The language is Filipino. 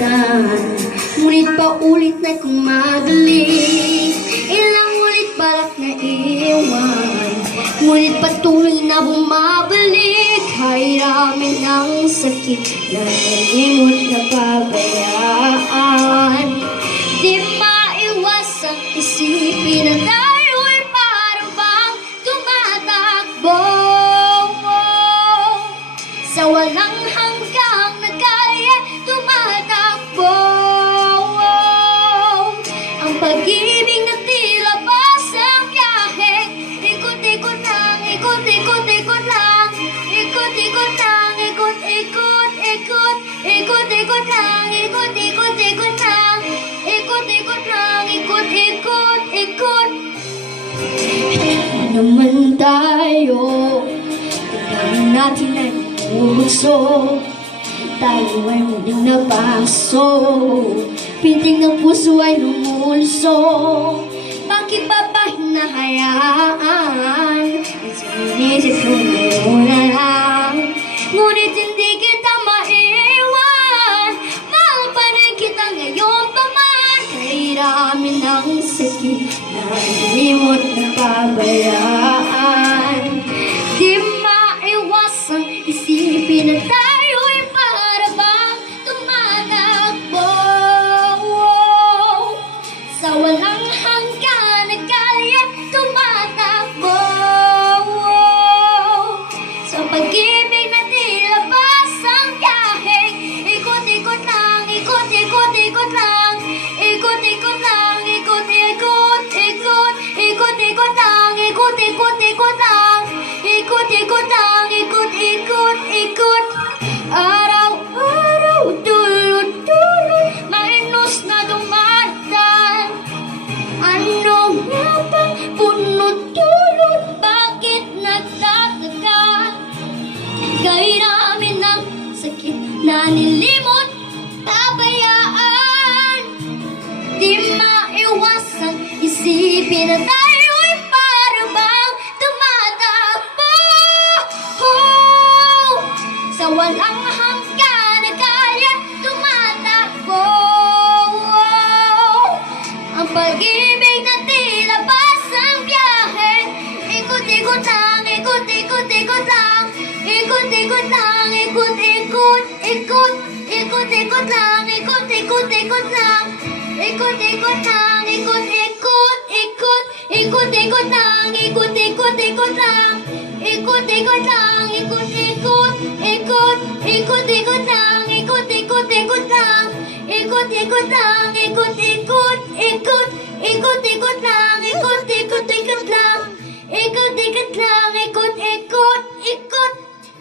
ingatan. Ngunit paulit na kumagaling, ilang ulit balak na iwan. Ngunit patuloy na bumabalik, kahiramin ng sakit na nalimot na pabayaan. Di maiwasang isipin na tayo'y parang bang tumatakbo sa walang hanggang na kaya tumatakbo. Ang pag-ibig na tila basang biyahe, ikot-ikot lang, ikot-ikot-ikot lang, ikot-ikot lang, ikot-ikot, ikot, ikot-ikot lang, ikot-ikot-ikot lang, ikot-ikot lang, ikot-ikot, ikot. Naman tayo, tignan natin ay bukso, tayo ay muling napaso, pinting ng puso ay lumulso. Bakit pa ba hinahayaan? Sinisip ko na lang, ngunit hindi kita maiwan. Mahal pa rin kita ngayon pa man, kahiramin ng sakit na nalimot na pabayaan. Di maiwasang isipin na tayo'y para bang tumatakbo sa walang hanggan na kaya tumatakbo sa pag-ibig na tila basang biyahe. Ikot-ikot lang, ikot-ikot-ikot lang, ikot-ikot lang, ikot-ikot, ikot, ikot-ikot lang, ikot-ikot-ikot lang, ikot-ikot lang, ikot-ikot, ikot. Araw-araw, dulot-dulot, mainos na dumadaan. Ano nga bang punot-dulot? Bakit nagtataka? Kahiramin ng sakit na nilimot, pabayaan. Di maiwasang isipin na tayo'y para bang tumatakbo sa walang hanggan na kaya tumatakbo. Ang pag-ibig na tila basang biyahe, ikot-ikot lang, ikot-ikot-ikot lang, ikot-ikot lang, ikot-ikot, ikot, ikot-ikot lang, ikot-ikot-ikot lang, ikot-ikot lang, ikot-ikot, ikot, ikot-ikot lang, ikot-ikot-ikot lang, ikot-ikot lang, ikot-ikot, ikot, ikot-ikot lang, ikot-ikot-ikot lang, ikot-ikot lang, ikot-ikot, ikot, ikot-ikot lang, ikot-ikot-ikot lang, ikot-ikot lang, ikot-ikot.